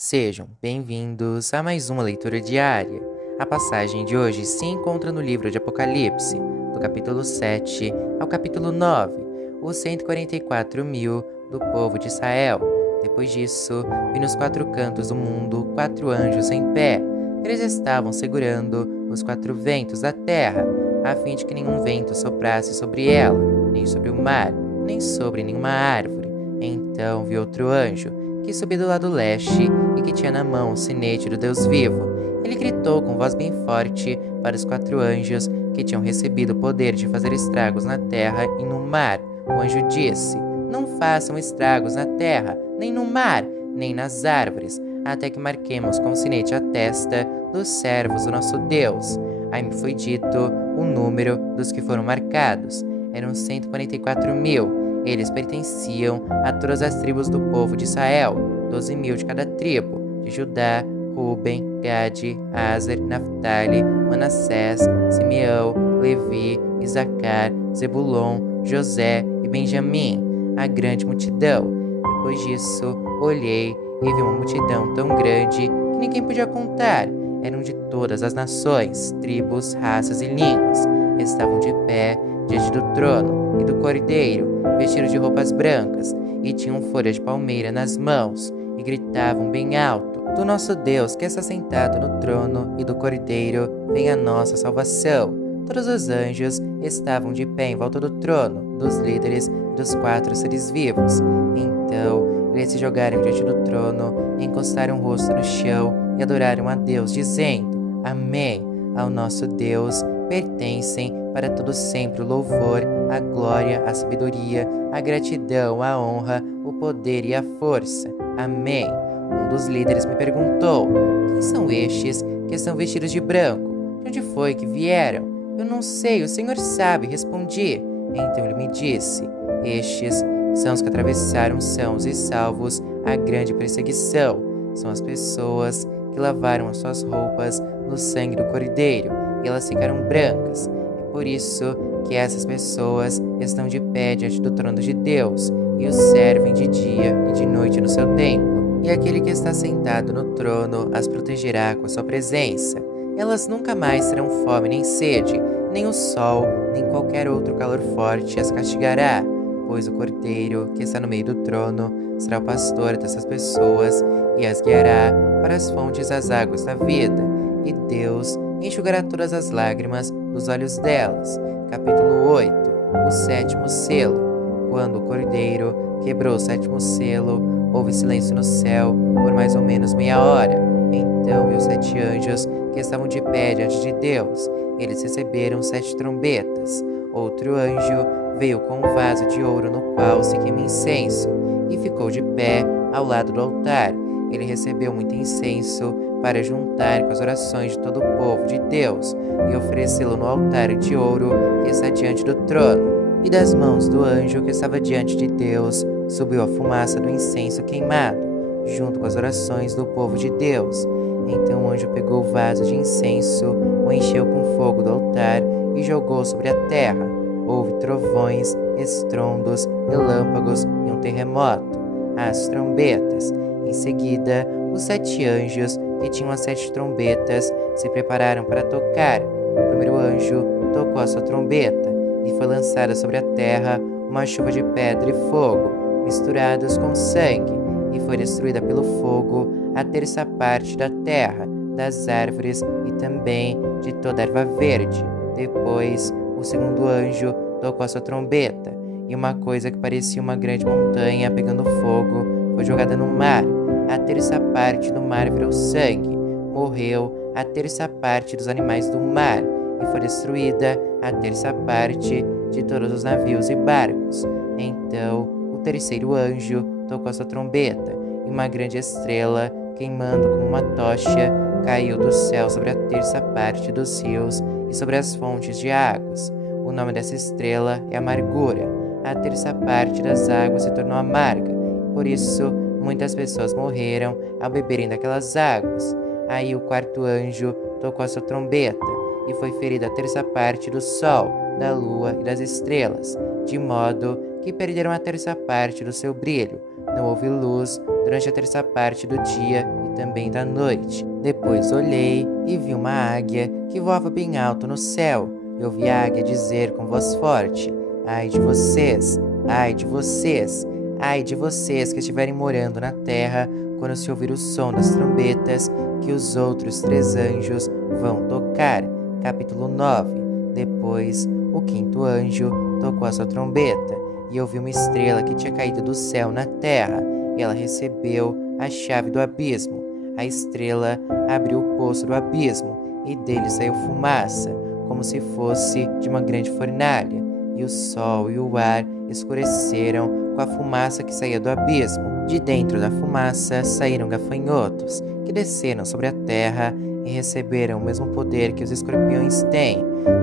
Sejam bem-vindos a mais uma leitura diária. A passagem de hoje se encontra no livro de Apocalipse, do capítulo 7 ao capítulo 9, os 144.000 do povo de Israel. Depois disso, vi nos quatro cantos do mundo 4 anjos em pé. Eles estavam segurando os 4 ventos da terra, a fim de que nenhum vento soprasse sobre ela, nem sobre o mar, nem sobre nenhuma árvore. Então vi outro anjo, que subia do lado leste e que tinha na mão o sinete do Deus vivo. Ele gritou com voz bem forte para os 4 anjos que tinham recebido o poder de fazer estragos na terra e no mar. O anjo disse: "Não façam estragos na terra, nem no mar, nem nas árvores, até que marquemos com o sinete a testa dos servos do nosso Deus." Aí me foi dito o número dos que foram marcados. Eram 144.000. Eles pertenciam a todas as tribos do povo de Israel, 12.000 de cada tribo, de Judá, Ruben, Gade, Aser, Naftali, Manassés, Simeão, Levi, Isacar, Zebulon, José e Benjamim, a grande multidão. Depois disso, olhei e vi uma multidão tão grande que ninguém podia contar. Eram de todas as nações, tribos, raças e línguas. Estavam de pé diante do trono e do cordeiro, vestidos de roupas brancas, e tinham folha de palmeira nas mãos, e gritavam bem alto: "Do nosso Deus que está sentado no trono e do cordeiro vem a nossa salvação." Todos os anjos estavam de pé em volta do trono, dos líderes e dos 4 seres vivos. Então eles se jogaram diante do trono, encostaram o rosto no chão e adoraram a Deus, dizendo: "Amém. Ao nosso Deus pertencem para todo sempre o louvor, a glória, a sabedoria, a gratidão, a honra, o poder e a força. Amém." Um dos líderes me perguntou: "Quem são estes que estão vestidos de branco? De onde foi que vieram?" "Eu não sei, o Senhor sabe", respondi. Então ele me disse: "Estes são os que atravessaram sãos e salvos a grande perseguição. São as pessoas que lavaram as suas roupas no sangue do cordeiro, e elas ficaram brancas. É por isso que essas pessoas estão de pé diante do trono de Deus e o servem de dia e de noite no seu templo. E aquele que está sentado no trono as protegerá com a sua presença. Elas nunca mais terão fome nem sede, nem o sol, nem qualquer outro calor forte as castigará, pois o cordeiro que está no meio do trono será o pastor dessas pessoas e as guiará para as fontes das águas da vida, e Deus enxugará todas as lágrimas dos olhos delas." Capítulo 8. O 7º selo. Quando o cordeiro quebrou o 7º selo, houve silêncio no céu por mais ou menos meia hora. Então vi os 7 anjos que estavam de pé diante de Deus. Eles receberam 7 trombetas. Outro anjo veio com um vaso de ouro no qual se queima incenso, e ficou de pé ao lado do altar. Ele recebeu muito incenso para juntar com as orações de todo o povo de Deus e oferecê-lo no altar de ouro que está diante do trono. E das mãos do anjo que estava diante de Deus subiu a fumaça do incenso queimado, junto com as orações do povo de Deus. Então o anjo pegou o vaso de incenso, o encheu com fogo do altar e jogou sobre a terra. Houve trovões, estrondos, relâmpagos e um terremoto. As trombetas. Em seguida, os 7 anjos que tinham as 7 trombetas se prepararam para tocar. O primeiro anjo tocou a sua trombeta e foi lançada sobre a terra uma chuva de pedra e fogo, misturados com sangue, e foi destruída pelo fogo a terça parte da terra, das árvores e também de toda a erva verde. Depois, o segundo anjo tocou a sua trombeta, e uma coisa que parecia uma grande montanha pegando fogo foi jogada no mar. A terça parte do mar virou sangue. Morreu a terça parte dos animais do mar, e foi destruída a terça parte de todos os navios e barcos. Então o terceiro anjo tocou a sua trombeta, e uma grande estrela, queimando como uma tocha, caiu do céu sobre a terça parte dos rios e sobre as fontes de águas. O nome dessa estrela é Amargura. A terça parte das águas se tornou amarga, por isso muitas pessoas morreram ao beberem daquelas águas. Aí o quarto anjo tocou a sua trombeta, e foi ferida a terça parte do sol, da lua e das estrelas, de modo que perderam a terça parte do seu brilho. não houve luz durante a terça parte do dia e também da noite. Depois olhei e vi uma águia que voava bem alto no céu. Eu ouvi a águia dizer com voz forte: ai de vocês, ai de vocês, ai de vocês que estiverem morando na terra quando se ouvir o som das trombetas que os outros 3 anjos vão tocar. Capítulo 9. Depois, o 5º anjo tocou a sua trombeta, e eu vi uma estrela que tinha caído do céu na terra, e ela recebeu a chave do abismo. A estrela abriu o poço do abismo, e dele saiu fumaça, como se fosse de uma grande fornalha, e o sol e o ar escureceram com a fumaça que saía do abismo. De dentro da fumaça saíram gafanhotos, que desceram sobre a terra e receberam o mesmo poder que os escorpiões têm.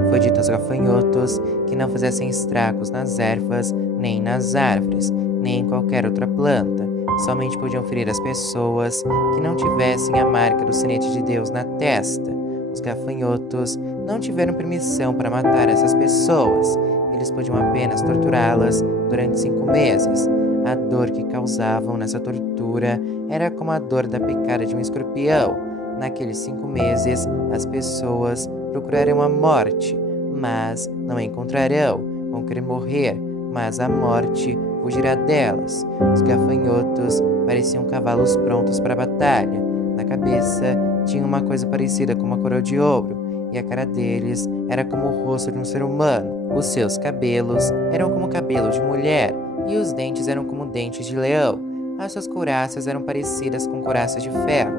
Foi dito aos gafanhotos que não fizessem estragos nas ervas, nem nas árvores, nem em qualquer outra planta. Somente podiam ferir as pessoas que não tivessem a marca do sinete de Deus na testa. Os gafanhotos não tiveram permissão para matar essas pessoas. Eles podiam apenas torturá-las durante 5 meses. A dor que causavam nessa tortura era como a dor da picada de um escorpião. Naqueles 5 meses, as pessoas procurarão a morte, mas não a encontrarão. Vão querer morrer, mas a morte fugirá delas. Os gafanhotos pareciam cavalos prontos para a batalha. Na cabeça tinha uma coisa parecida com uma coroa de ouro, e a cara deles era como o rosto de um ser humano. Os seus cabelos eram como cabelo de mulher, e os dentes eram como dentes de leão. As suas couraças eram parecidas com couraças de ferro,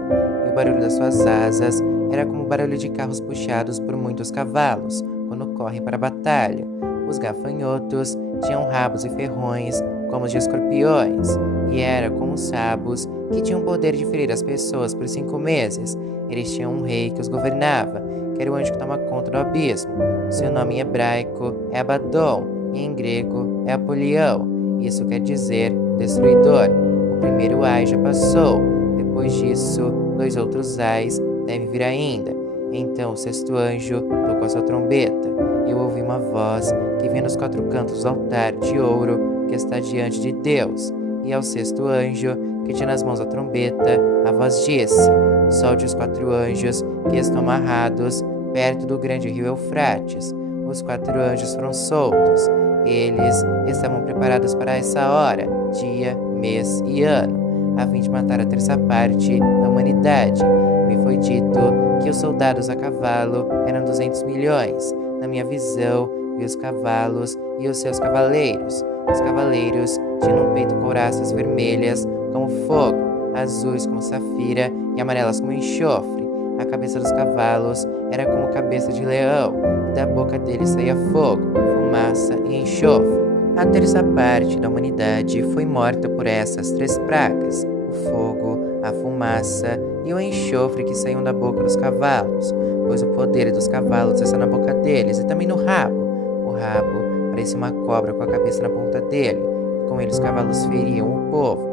e o barulho das suas asas era como o barulho de carros puxados por muitos cavalos, quando correm para a batalha. Os gafanhotos tinham rabos e ferrões, como os de escorpiões, e era como os rabos que tinham o poder de ferir as pessoas por 5 meses. Eles tinham um rei que os governava, que era o anjo que toma conta do abismo. Seu nome em hebraico é Abaddon, e em grego é Apolião. Isso quer dizer destruidor. O primeiro ai já passou. Depois disso, 2 outros ais devem vir ainda. Então o 6º anjo tocou sua trombeta. Eu ouvi uma voz que vinha dos 4 cantos do altar de ouro que está diante de Deus. E ao 6º anjo, que tinha nas mãos a trombeta, a voz disse: solte os 4 anjos que estão amarrados perto do grande rio Eufrates. Os 4 anjos foram soltos. Eles estavam preparados para essa hora, dia, mês e ano, a fim de matar a terça parte da humanidade. Me foi dito que os soldados a cavalo eram 200 milhões. Na minha visão, vi os cavalos e os seus cavaleiros. Os cavaleiros tinham no peito couraças vermelhas como fogo, azuis como safira e amarelas como enxofre. A cabeça dos cavalos era como cabeça de leão, e da boca deles saía fogo, fumaça e enxofre. A terça parte da humanidade foi morta por essas 3 pragas: o fogo, a fumaça e o enxofre que saíam da boca dos cavalos, pois o poder dos cavalos está na boca deles e também no rabo. O rabo parecia uma cobra com a cabeça na ponta dele, e com ele os cavalos feriam o povo.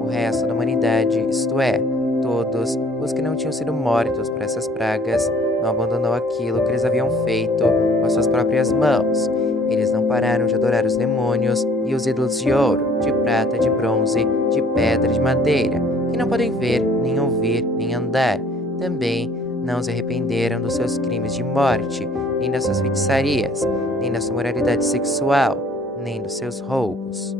O resto da humanidade, isto é, todos os que não tinham sido mortos por essas pragas, não abandonou aquilo que eles haviam feito com as suas próprias mãos. Eles não pararam de adorar os demônios e os ídolos de ouro, de prata, de bronze, de pedra, de madeira, que não podem ver, nem ouvir, nem andar. Também não se arrependeram dos seus crimes de morte, nem das suas feitiçarias, nem da sua moralidade sexual, nem dos seus roubos.